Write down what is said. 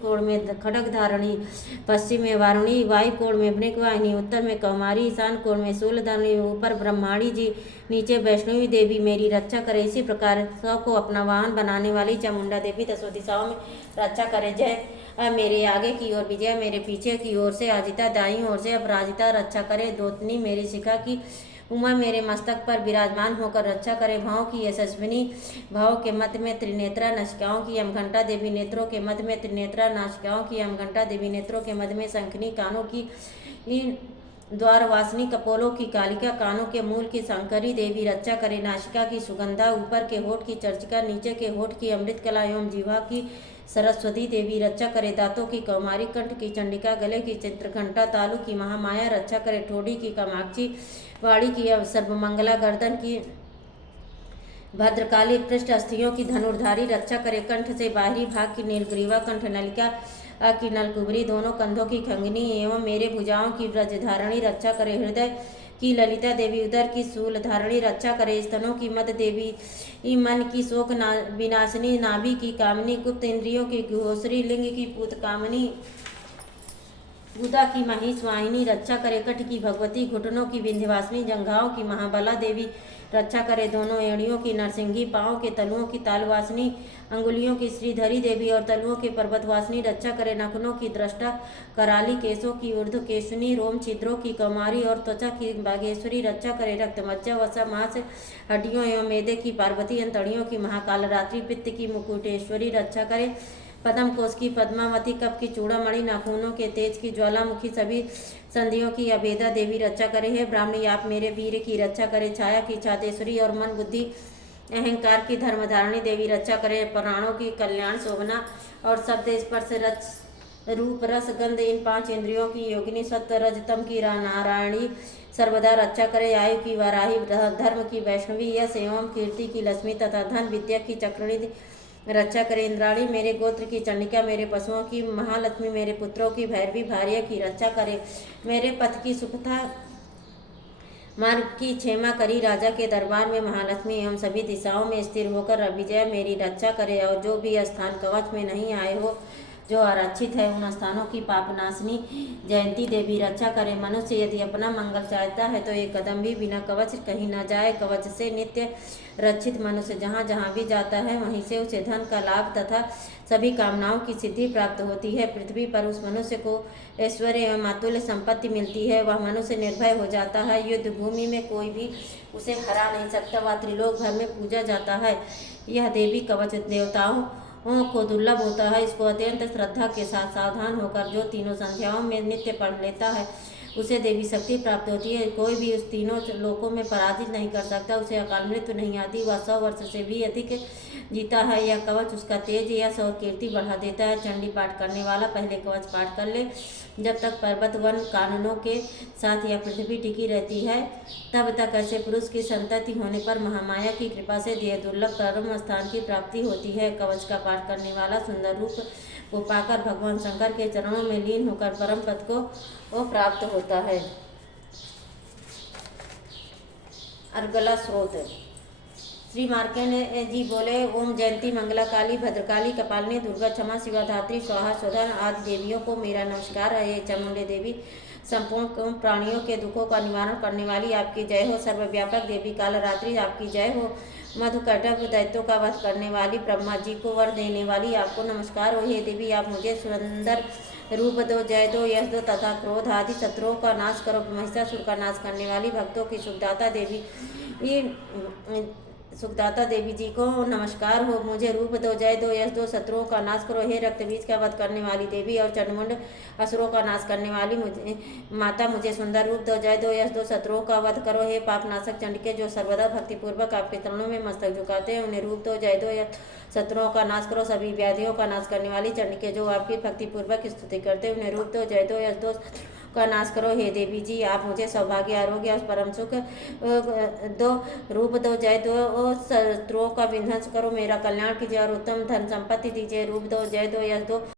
कोण में खड़ग धारणी, पश्चिम में वारुणी, वायु कोण में वृकवाहिनी, उत्तर में कौमारी, ईशान कोण में शूलधरणी, ऊपर ब्रह्माणी जी, नीचे वैष्णवी देवी मेरी रक्षा करे। इसी प्रकार सबको अपना वाहन बनाने वाली चामुंडा देवी दसों दिशाओं में रक्षा करे। जय मेरे आगे की ओर, विजय मेरे पीछे की ओर से, अजिता दाईं ओर से, अपराजिता रक्षा करे। दोतनी मेरी शिखा की, उमा मेरे मस्तक पर विराजमान होकर रक्षा करे। भाव की यशस्विनी, भाव के मध्य में त्रिनेत्रा, नासिकाओं की यमघंटा देवी, नेत्रों के मध्य में त्रिनेत्रा, नासिकाओं की यमघंटा देवी, नेत्रों के मध्य में शंखनी, कानों की द्वारवासिनी, कपोलों की कालिका, कानों के मूल की शंकरी देवी रक्षा करे। नासिका की सुगंधा, ऊपर के होठ की चर्चिका, नीचे के होठ की अमृत कला एवं जीवा की सरस्वती देवी रक्षा करे। दांतों की कौमारी, कंठ की चंडिका, गले की चित्रघंटा, तालु की महामाया रक्षा करे। ठोड़ी की कामाक्षी, वाणी की सर्वमंगला, गर्दन की भद्रकाली, पृष्ठ अस्थियों की धनुर्धारी रक्षा करे। कंठ से बाहरी भाग की नीलग्रीवा, कंठ नलिका की नलकुबरी, दोनों कंधों की खंगनी एवं मेरे भुजाओं की व्रजधारणी रक्षा करे। हृदय की ललिता देवी, उदर की शूलधारणी रक्षा करे। स्तनों की मद देवी, मन की शोक विनाशिनी, नाभि की कामनी, गुप्त इंद्रियों की घोषरी, लिंग की पूत कामनी, बुधा की महिष वाहिनी रक्षा करे। कठ की भगवती, घुटनों की विंध्यवासिनी, जंघाओं की महाबला देवी रक्षा करे। दोनों एड़ियों की नरसिंगी, पाँव के तलुओं की तालवासिनी, अंगुलियों की श्रीधरी देवी और तलुओं के पर्वतवासिनी रक्षा करे। नखनों की दृष्टा कराली, केशों की ऊर्ध्व केशनी, रोम छिद्रों की कौमारी और त्वचा की बागेश्वरी रक्षा करे। रक्त मज्जा वसा मांस हड्डियों एवं मेदे की पार्वती, अंतड़ियों की महाकाल रात्रि, पित्त की मुकुटेश्वरी रक्षा करे। पद्म कोश की पद्मावती, कप की चूड़ामणि, नाखूनों के तेज की ज्वालामुखी, सभी संधियों की अभेदा देवी रक्षा करे। है ब्राह्मणी, आप मेरे वीर की रक्षा करे। छाया की छातेश्वरी और मन बुद्धि अहंकार की धर्मधारणी देवी रक्षा करे। प्राणों की कल्याण शोभना और शब्द स्पर्श रूप रस गंध, इन पांच इंद्रियों की योगिनी, सत्व रजतम की नारायणी सर्वदा रक्षा करे। आयु की वाराही, धर्म की वैष्णवी, यश एवं कीर्ति की लक्ष्मी तथा धन विद्या की चक्रणी रक्षा करे। इंद्राणी मेरे गोत्र की चंडिका, मेरे पशुओं की महालक्ष्मी, मेरे पुत्रों की भैरवी भार्या की रक्षा करे। मेरे पथ की सुखता मार्ग की क्षेमा करी। राजा के दरबार में महालक्ष्मी एवं सभी दिशाओं में स्थिर होकर विजय मेरी रक्षा करे। और जो भी स्थान कवच में नहीं आए हो, जो आरक्षित है, उन स्थानों की पापनाशिनी जयंती देवी रक्षा करे। मनुष्य यदि अपना मंगल चाहता है तो एक कदम भी बिना कवच कहीं न जाए। कवच से नित्य रक्षित मनुष्य जहाँ जहाँ भी जाता है, वहीं से उसे धन का लाभ तथा सभी कामनाओं की सिद्धि प्राप्त होती है। पृथ्वी पर उस मनुष्य को ऐश्वर्य एवं अतुल्य संपत्ति मिलती है। वह मनुष्य निर्भय हो जाता है। युद्ध भूमि में कोई भी उसे हरा नहीं सकता। वह त्रिलोक भर में पूजा जाता है। यह देवी कवच देवताओं को दुर्लभ होता है। इसको अत्यंत श्रद्धा के साथ सावधान होकर जो तीनों संध्याओं में नित्य पढ़ लेता है, उसे देवी शक्ति प्राप्त होती है। कोई भी उस तीनों लोकों में पराजित नहीं कर सकता। उसे अकाल मृत्यु नहीं आती। वह 100 वर्ष से भी अधिक जीता है। यह कवच उसका तेज यश और कीर्ति बढ़ा देता है। चंडी पाठ करने वाला पहले कवच पाठ कर ले। जब तक पर्वत वन कानूनों के साथ यह पृथ्वी टिकी रहती है, तब तक ऐसे पुरुष की संतति होने पर महामाया की कृपा से यह दुर्लभ परम स्थान की प्राप्ति होती है। कवच का पाठ करने वाला सुंदर रूप को पाकर भगवान शंकर के चरणों में लीन होकर परम पद को प्राप्त होता है। अर्गला स्रोत। श्री मार्कंडेय जी बोले, ओम जयंती, मंगला काली, भद्रकाली, कपालिनी, दुर्गा, क्षमा, शिवा, धात्री, स्वाहा, स्वधा आदि देवियों को मेरा नमस्कार है। चामुंडे देवी, संपूर्ण प्राणियों के दुखों का निवारण करने वाली आपकी जय हो। सर्वव्यापक देवी कालरात्रि आपकी जय हो। मधुकटक दैत्यों का वध करने वाली, ब्रह्मा जी को वर देने वाली आपको नमस्कार हो। हे देवी, आप मुझे सुंदर रूप दो, जय दो, यश दो तथा क्रोध आदि शत्रुओं का नाश करो। महिषासुर का नाश करने वाली, भक्तों की सुखदाता देवी जी को नमस्कार हो। मुझे रूप दो, जय दो, यश दो, शत्रुओं का नाश करो। हे रक्त बीज का वध करने वाली देवी और चंडमुंड असुरों का नाश करने वाली माता, मुझे सुंदर रूप दो, जय दो, यश दो, शत्रुओं का वध करो। हे पापनाशक चंडिके, जो सर्वदा भक्तिपूर्वक आपके चरणों में मस्तक झुकाते हैं, उन्हें रूप दो, जय दो, यश शत्रुओं का नाश करो। सभी व्याधियों का नाश करने वाली चंडिके, जो आपकी भक्तिपूर्वक स्तुति करते हैं, उन्हें रूप दो, जय दो, यश दो का नाश करो। हे देवी जी, आप मुझे सौभाग्य, आरोग्य और परम सुख दो, रूप दो, जय दो, शत्रुओं का विध्वंस करो। मेरा कल्याण कीजिए और उत्तम धन संपत्ति दीजिए। रूप दो, जय दो, यश दो।